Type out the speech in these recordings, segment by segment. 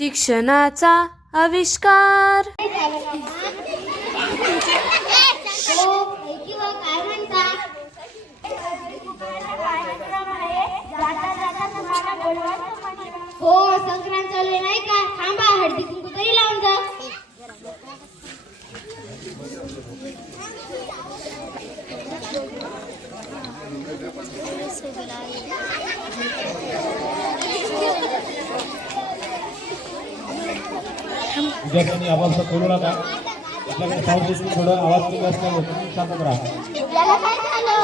शिक्षणाचा आविष्कार. हो संक्रांत चालू आहे नाही का? थांबा हळदी कुंकू तरी लावून जा. विद्यार्थ्यांनी आवाज करू नका. आपल्याकडे साऊंड सिस्टम थोडं आवाज कमी असल्यामुळे तुम्ही शांत राहा. याला काय झालं?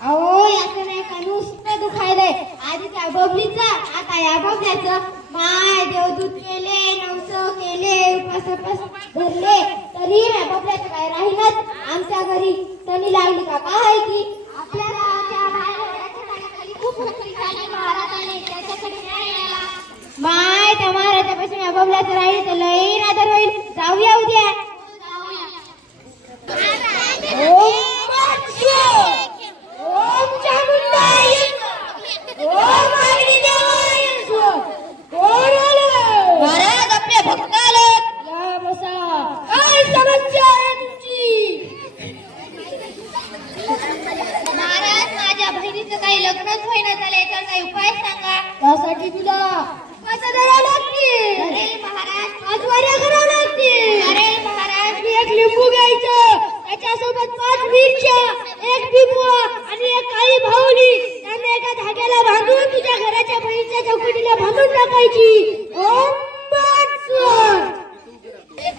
अहो याचं नाही का नुसतं दुखायलंय. आधी त्या बबलीचा आता या बबल्याचं. माय देवदूत केले नवस केले उपास धरले तरी या बबल्याचं काय राहीलच. आमच्या घरी तणी लागली का काय की आपल्या गावाच्या बाहेर खूप मोठी झाली महाराजाने त्याच्याकडे नाही आला. माय त्या महाराजापासून या बबल्याचं राहील तर लई नादर होईल. जाऊया उद्या. ओम चामुंडाय ओम अग्निदेवाय कोण आलं? महाराज आपल्या भक्त आलेत. या बसा. काय समस्या आहे तुमची? महाराज माझ्या बहिणीचं काही लग्नच होईना झालं. याच्यावर काही उपाय सांगा. त्यासाठी तुला कसं करावं लागते? अरे महाराज आजवाऱ्या करावं लागते. अरे महाराज एक लिंबू घ्यायचं त्याच्यासोबत 5 मिरच्या 1 बिबवा आणि 1 काळी भावली त्यांना एका धाग्याला बांधून तुझ्या घराच्या बहिणीच्या चौकटीला बांधून टाकायची. ओम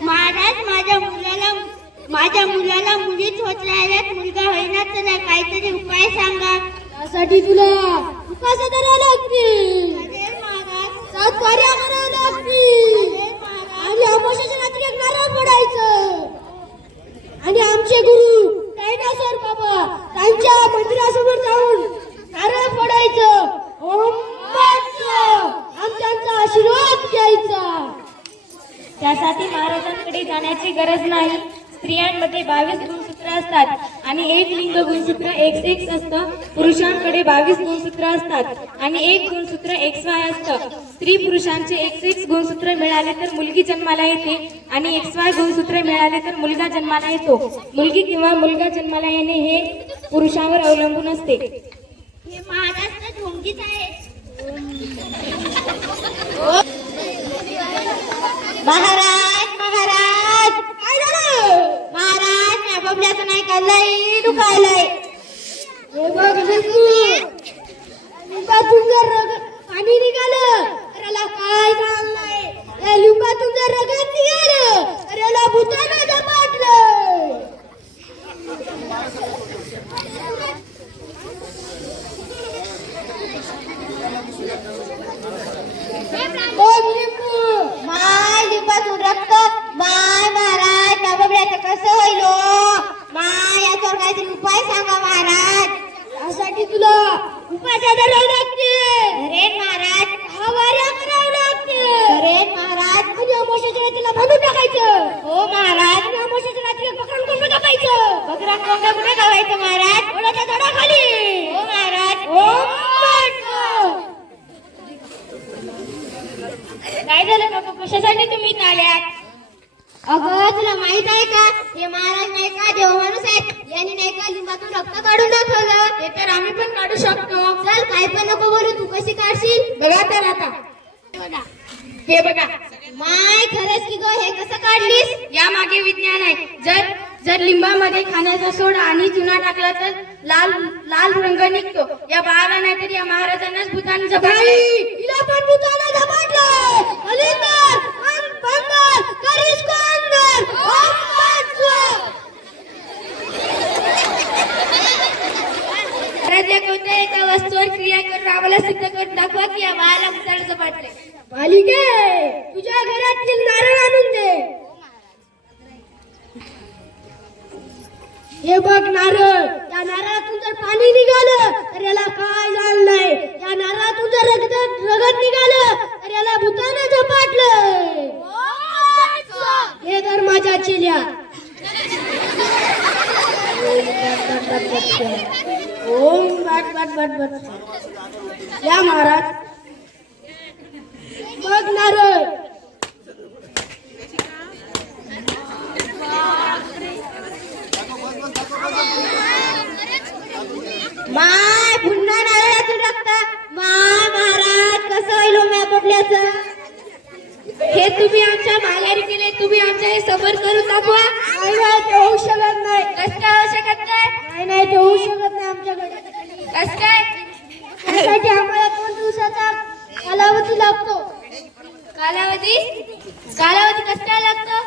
महाराज माझ्या मुलाला मुलीच होत राहिल्यात. मुलगा होईना तर काहीतरी उपाय सांगा. त्यासाठी तुला उपास करावं लागतील. 7 वाऱ्या करावं लागतील आणि अमावस्येच्या रात्री एक नारळ फोडायचं. आणि आमचे गुरु डायनासोर बाबा त्यांच्या मंदिरासमोर जाऊन नारळ फोडायचं. ओम त्यांचा आशीर्वाद घ्यायचा. त्यासाठी महाराजांकडे जाण्याची गरज नाही. स्त्रियांमध्ये 22 गुणसूत्र असतात आणि 1 लिंग गुणसूत्र XX असतं. पुरुषांकडे 22 गुणसूत्र असतात आणि 1 गुणसूत्र XY असतं. स्त्री पुरुषांचे XX गुणसूत्र मिळाले तर मुलगी जन्माला येते आणि XY गुणसूत्र मिळाले तर मुलगा जन्माला येतो. मुलगी किंवा मुलगा जन्माला येणे हे पुरुषावर अवलंबून असते. हे महाराष्ट्र ढोंगीच आहे. महाराज काय झालं? महाराज या बबल्याचं नाही का लई दुखायलंय. हे बघ लिंबातून जर पाणी निघालं तर याला काय चाललंय? या लिंबातून जर रगत निघालं तर याला भूतानं झपाटलंय. माय लिंबातून रक्त. माय महाराज त्या बबड्याचं कसं होईल? माय याच्यावर काहीतरी उपाय सांगा महाराज. त्यासाठी तुला उपाय करावं लागते. अरे महाराज 6 वाऱ्या करावं लागते. अरे महाराज आणि अमावस्येच्या रात्रीला बांधून टाकायचं. हो महाराज आणि अमावस्येच्या रात्री बकरा कोंबडं कापायचं. बकरा कोंबडं कुठे कापायचं महाराज? ओढ्याच्या झाडाखाली. हो महाराज. काय झालं बाबा? कशासाठी तुम्ही इथं आल्यात? अगं तुला माहित आहे का? हे महाराज नाही का देव माणूस आहेत. यांनी नाही का लिंबातून रक्त काढून दाखवलं. ते तर आम्ही पण काढू शकतो. चल काय पण नको बोलू. तू कशी काढशील? बघा तर आता. हे बघा. माय खरंच की ग. हे कसं काढलीस? या मागे विज्ञान आहे. जर लिंबामध्ये खाण्याचा सोडा आणि चुना टाकला तर लाल रंग निघतो. या बाळाला नाही तर या महाराजांनाच भूताने झपाटले. हिला पण भूताने झपाटलं. अलीकर बंगाल करिश्मा अंदर. महाराज कोणत्या एका वस्तूवर क्रिया करून आम्हाला सिद्ध करून दाखवा की या बाळाला भूताने झपाटले. मालिके तुझ्या घरातील नारळ आणून दे. हे बघ नारळ. या नारळातून जर पाणी निघालं तर याला काय झालंय? या नारळातून जर रगत निघालं तर याला भूताने झपाटलंय. हे तर माझ्या चिल्या. ओम बट बट बट बट. या महाराज बबल्याचं? हे तुम्ही आमच्या माघारी केले, तुम्ही आमच्या हे सबर करून दाखवा. नाही नाही, ते होऊ शकत नाही. कसं काय होऊ शकत नाही? नाही नाही, ते होऊ शकत नाही आमच्याकडे. कसं काय? त्यासाठी आम्हाला 2 दिवसाचा कालावधी लागतो. कालावधी कसं काय लागतं?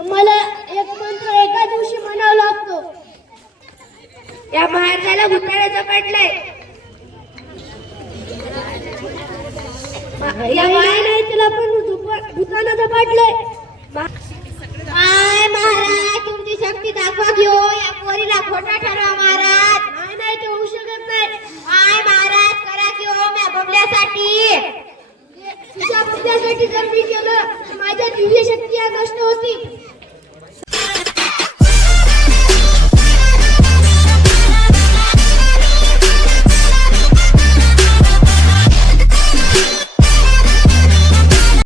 आम्हाला एक मंत्र एका दिवशी म्हणावा लागतो. या महाराजाला भूताळा झपाटलाय. नाही नाही, त्याला पण भूतानं झपाटलंय. काय महाराज, तुमची शक्ती दाखवा घेऊ. या पोरीला खोटा ठरवा महाराज. नाही नाही, ते होऊ शकत नाही. काय महाराज, करा घेऊ म्या बबल्यासाठी. तुझ्या बबल्यासाठी जर मी केलं तर माझ्या दिव्य शक्ती नष्ट होती.